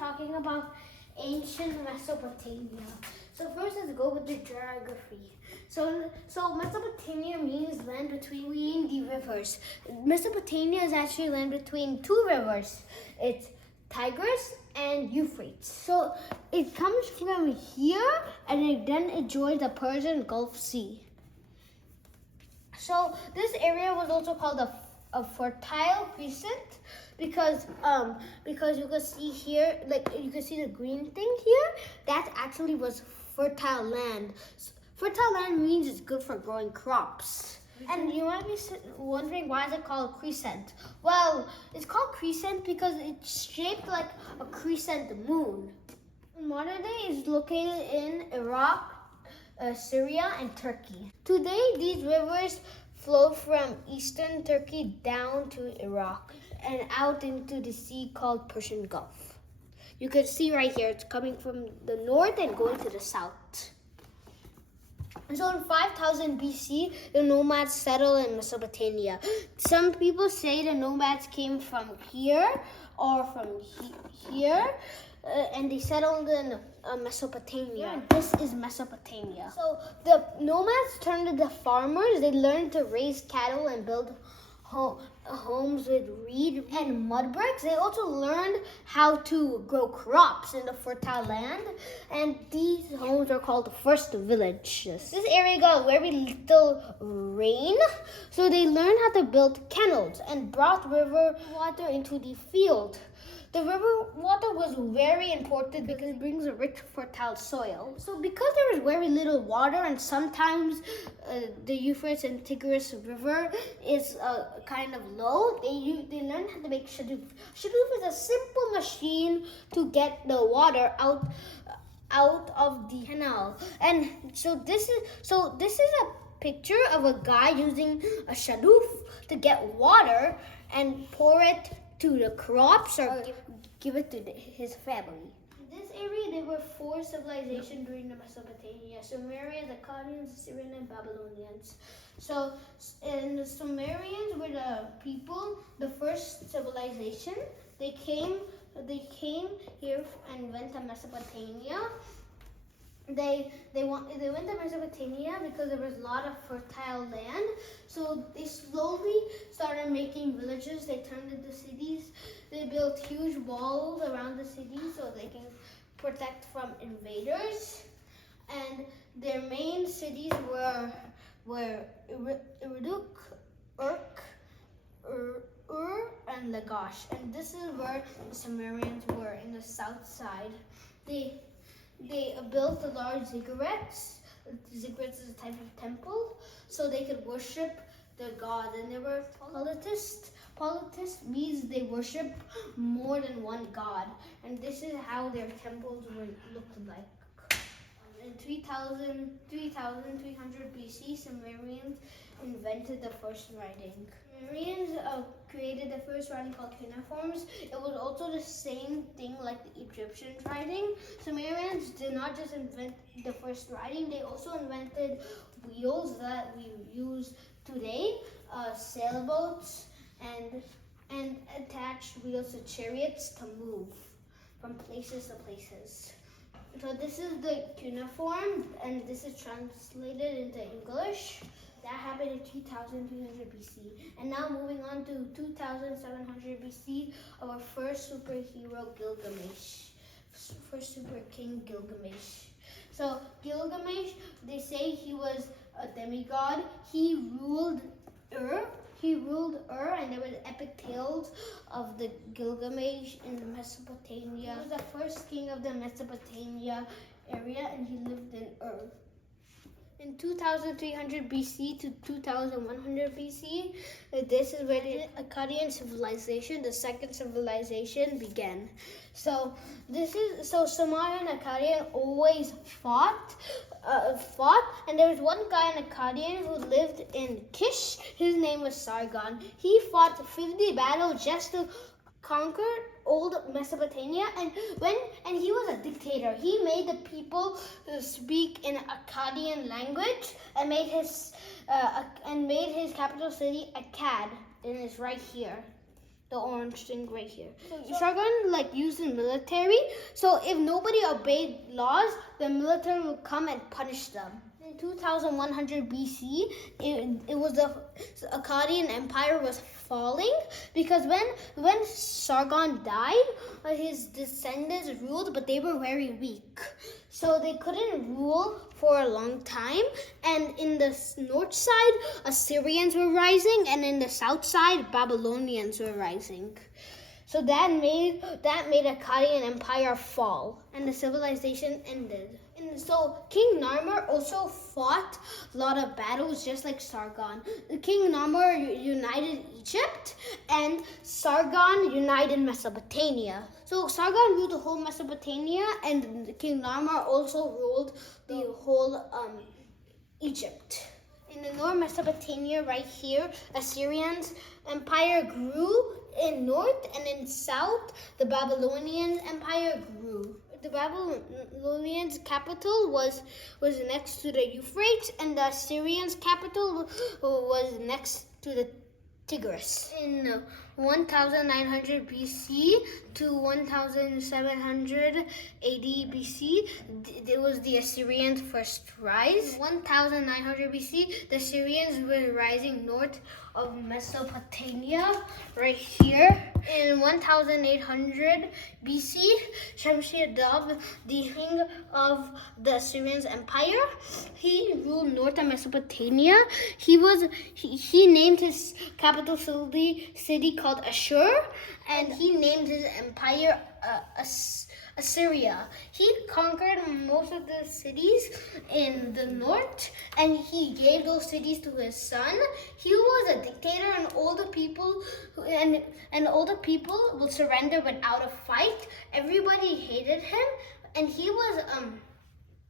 talking about ancient Mesopotamia. So first, let's go with the geography. So Mesopotamia means land between the rivers. Mesopotamia is actually land between two rivers. It's Tigris and Euphrates. So it comes from here, and then it joins the Persian Gulf Sea. So this area was also called a fertile crescent because you can see here, like you can see the green thing here, that actually was fertile land. Fertile land means it's good for growing crops. And you might be wondering, why is it called crescent? Well, it's called crescent because it's shaped like a crescent moon. Modern day is located in Iraq, Syria, and Turkey. Today, these rivers flow from eastern Turkey down to Iraq and out into the sea called Persian Gulf. You can see right here, it's coming from the north and going to the south. So in 5000 BC, the nomads settled in Mesopotamia. Some people say the nomads came from here or from here, and they settled in Mesopotamia. This is Mesopotamia. So the nomads turned into farmers. They learned to raise cattle and build homes with reed and mud bricks. They also learned how to grow crops in the fertile land, and these homes are called the first villages. This area got very little rain, so they learned how to build canals and brought river water into the field. The river water was very important because it brings a rich, fertile soil. So because there was very little water, and sometimes the Euphrates and Tigris River is kind of low, they learned how to make shadoof. Shadoof is a simple machine to get the water out of the canal. And so this is a picture of a guy using a shadoof to get water and pour it to the crops or give it to his family. In this area, there were four civilizations during the Mesopotamia: Sumerians, Akkadians, Assyrians, and Babylonians. So, and the Sumerians were the first civilization. They came here and went to Mesopotamia. They went to Mesopotamia because there was a lot of fertile land. So they slowly started making villages. They turned into cities. They built huge walls around the city so they can protect from invaders. And their main cities were Uruk, Urk, Ur, and Lagash. And this is where the Sumerians were, in the south side. They built a large ziggurats. Ziggurats is a type of temple, so they could worship the gods. And there were polytheists. Polytheists means they worship more than one god. And this is how their temples looked like. In 3300 BC, Sumerians invented the first writing. Sumerians created the first writing called cuneiforms. It was also the same thing like the Egyptian writing. Sumerians did not just invent the first writing, they also invented wheels that we use today, sailboats, and attached wheels to chariots to move from places to places. So this is the cuneiform, and this is translated into English. That happened in 2300 BC. And now moving on to 2700 BC, our first superhero Gilgamesh. First super king Gilgamesh. So Gilgamesh, they say he was a demigod. He ruled Ur, and there was epic tales of the Gilgamesh in Mesopotamia. He was the first king of the Mesopotamia area, and he lived in Ur. In 2300 BC to 2100 BC, this is where the Akkadian civilization, the second civilization, began. So Sumerian and Akkadian always fought, and there was one guy in Akkadian who lived in Kish. His name was Sargon. He fought 50 battles just to conquer old Mesopotamia, and he was a dictator. He made the people speak in Akkadian language and made his capital city Akkad, and it's right here. the orange thing right here. So Sargon like used the military. So if nobody obeyed laws, the military would come and punish them. In 2100 BC, it was the Akkadian Empire was falling because when Sargon died, his descendants ruled, but they were very weak, so they couldn't rule for a long time. And in the north side, Assyrians were rising, and in the south side, Babylonians were rising. So that made Akkadian Empire fall, and the civilization ended. And so King Narmer also fought a lot of battles, just like Sargon. King Narmer united Egypt, and Sargon united Mesopotamia. So Sargon ruled the whole Mesopotamia, and King Narmer also ruled the whole Egypt. In the north Mesopotamia, right here, Assyrians Empire grew in north, and in south, the Babylonian Empire grew. The Babylonians' capital was next to the Euphrates, and the Assyrians' capital was next to the Tigris. In 1900 BC to 1780 BC, it was the Assyrians' first rise. 1900 BC, the Assyrians were rising north of Mesopotamia, right here. In 1800 BC, Shamshi-Adab, the king of the Assyrian Empire, he ruled north of Mesopotamia. He named his capital city called Ashur, and he named his empire Assyria. He conquered most of the cities in the north, and he gave those cities to his son. He was a dictator, and all the people would surrender without a fight. Everybody hated him, and he was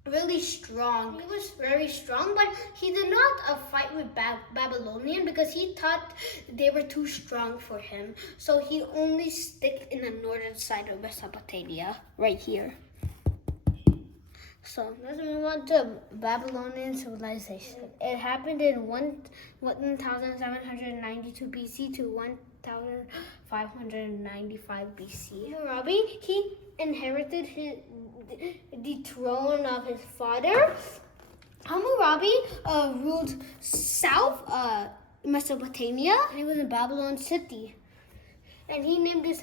really strong. He was very strong, but he did not fight with Babylonian because he thought they were too strong for him. So he only sticked in the northern side of Mesopotamia, right here. So let's move on to Babylonian civilization. It happened in 1792 BC to 1595 BC. Hammurabi, he inherited the throne of his father. Hammurabi ruled south Mesopotamia, and he was in Babylon city. And he named his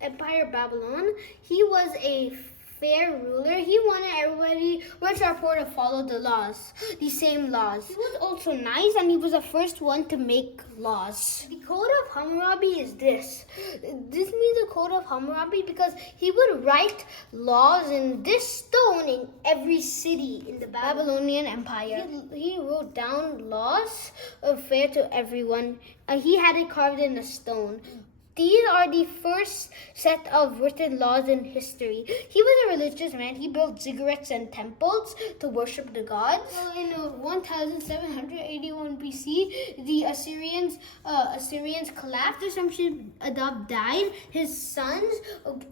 empire Babylon. He was a fair ruler. He wanted everybody rich or poor to follow the laws, the same laws. He was also nice, and he was the first one to make laws. The Code of Hammurabi is this. This means the Code of Hammurabi because he would write laws in this stone in every city in the Babylonian Empire. He wrote down laws fair to everyone. He had it carved in a stone. These are the first set of written laws in history. He was a religious man. He built ziggurats and temples to worship the gods. In 1781 BC, the Assyrians collapsed. After Shamshi-Adab died, his sons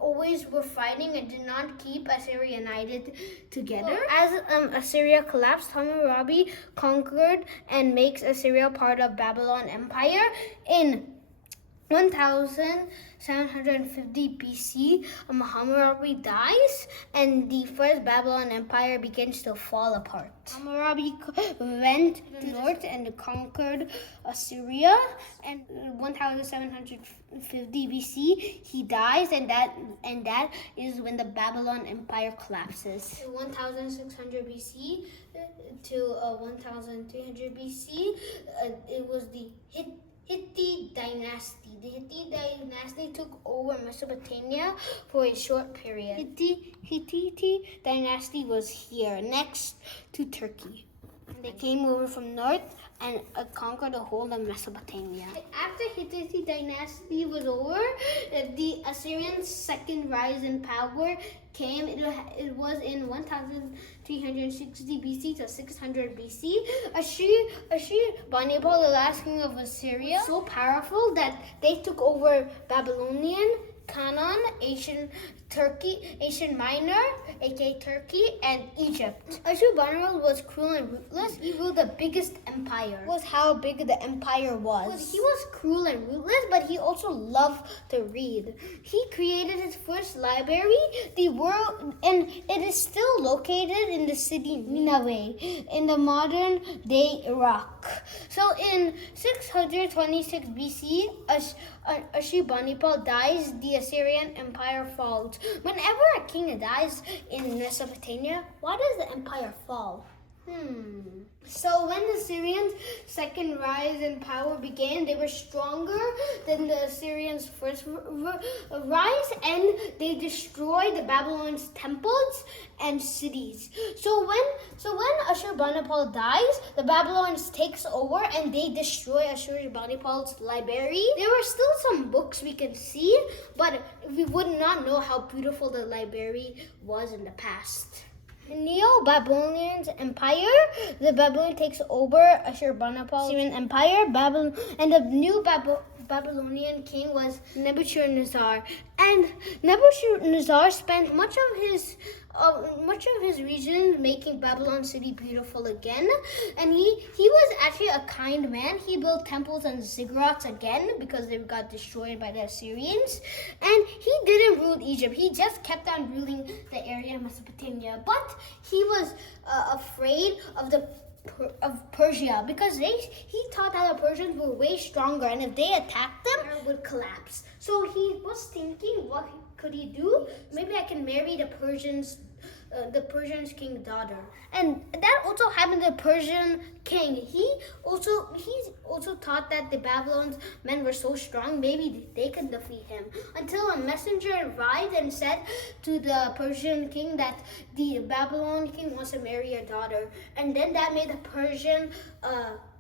always were fighting and did not keep Assyria united together. As Assyria collapsed, Hammurabi conquered and makes Assyria part of Babylon Empire. In 1750 BC, Hammurabi dies, and the first Babylon Empire begins to fall apart. Hammurabi went to the north and conquered Assyria, and 1750 BC he dies, and that is when the Babylon Empire collapses. 1600 BC to 1300 BC, it was the Hittite dynasty. The Hittite dynasty took over Mesopotamia for a short period. Hittite dynasty was here, next to Turkey. They came over from north and conquered the whole of Mesopotamia. After Hittite dynasty was over, the Assyrians' second rise in power came. It was in 1360 BC to 600 BC. Ashurbanipal, the last king of Assyria, so powerful that they took over Babylonian, Canaan, ancient Turkey, Asia Minor, aka Turkey, and Egypt. Ashurbanipal was cruel and ruthless. He ruled the biggest empire. Was how big the empire was. He was cruel and ruthless, but he also loved to read. He created his first library, the world, and it is still located in the city Nineveh in the modern day Iraq. So in 626 BC, Ashurbanipal dies, the Assyrian Empire falls. Whenever a king dies in Mesopotamia, why does the empire fall? So when the Assyrians' second rise in power began, they were stronger than the Assyrians' first rise, and they destroyed the Babylon's temples and cities. So when Ashurbanipal dies, the Babylons takes over and they destroy Ashurbanipal's library. There are still some books we can see, but we would not know how beautiful the library was in the past. Neo-Babylonian Empire, the Babylon takes over Ashurbanipal's Assyrian Empire, and the new Babylonian king was Nebuchadnezzar. And Nebuchadnezzar spent much of his region making Babylon city beautiful again. And he was actually a kind man. He built temples and ziggurats again because they got destroyed by the Assyrians. And he didn't rule Egypt. He just kept on ruling the area of Mesopotamia. But he was afraid of Persia because he thought that the Persians were way stronger, and if they attacked them, it would collapse. So he was thinking, what could he do? Maybe I can marry the Persians king's daughter. And that also happened to the Persian king. He also thought that the Babylon's men were so strong, maybe they could defeat him. Until a messenger arrived and said to the Persian king that the Babylon king wants to marry your daughter. And then that made the Persian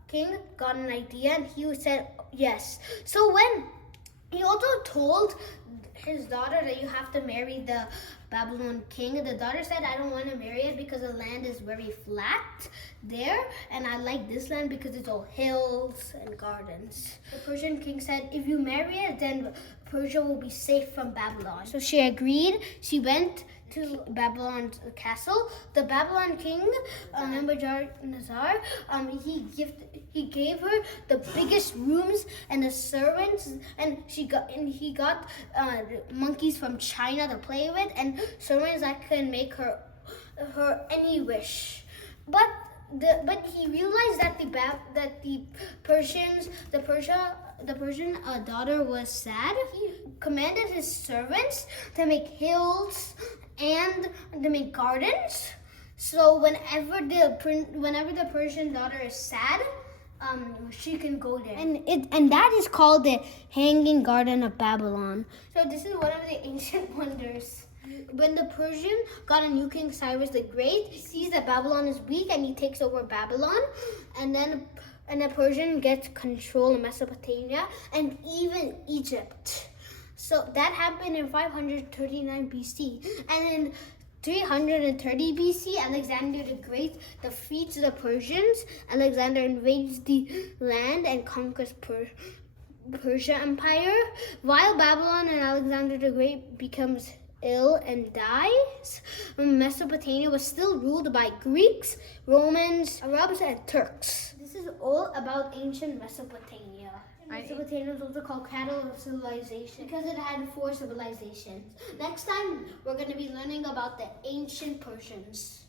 king got an idea, and he said yes. So when he also told his daughter that you have to marry the Babylon king, the daughter said, I don't want to marry it because the land is very flat there, and I like this land because it's all hills and gardens. The Persian king said, if you marry it, then Persia will be safe from Babylon. So she agreed. She went to Babylon's castle. The Babylon king, Nebuchadnezzar, he gave her the biggest rooms and the servants, and he got monkeys from China to play with, and servants that can make her any wish. But he realized that the Persian daughter was sad. He commanded his servants to make hills and to make gardens. So whenever the Persian daughter is sad, she can go there. And that is called the Hanging Garden of Babylon. So this is one of the ancient wonders. When the Persian got a new king, Cyrus the Great, he sees that Babylon is weak and he takes over Babylon, and the Persian gets control of Mesopotamia and even Egypt. So that happened in 539 BC. And in 330 BC, Alexander the Great defeats the Persians. Alexander invades the land and conquers Persia Empire, while Babylon and Alexander the Great becomes ill and dies. Mesopotamia was still ruled by Greeks, Romans, Arabs, and Turks. This is all about ancient Mesopotamia. Mesopotamia is also called cradle of civilization because it had 4 civilizations. Next time, we're going to be learning about the ancient Persians.